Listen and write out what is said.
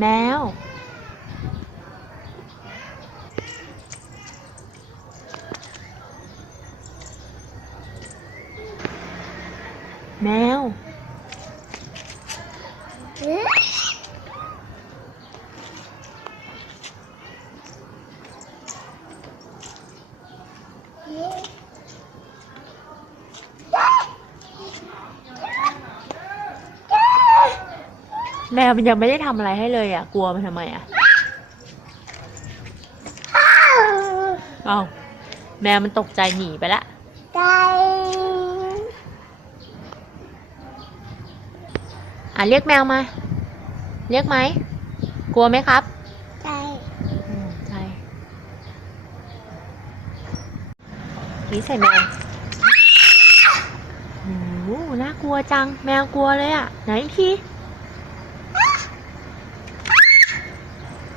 แมว แมว แมวมันยังไม่ได้ทำอะไรให้เลยอะ กลัวมันทำไมอะเอ้าแมวมันตกใจหนีไปละใจอะเรียกแมวมา เรียกไหม กลัวไหมครับใจอืมใช่นี่ใส่แมวโอ้โหน่ากลัวจัง แมวกลัวเลยอะ ไหนอีกที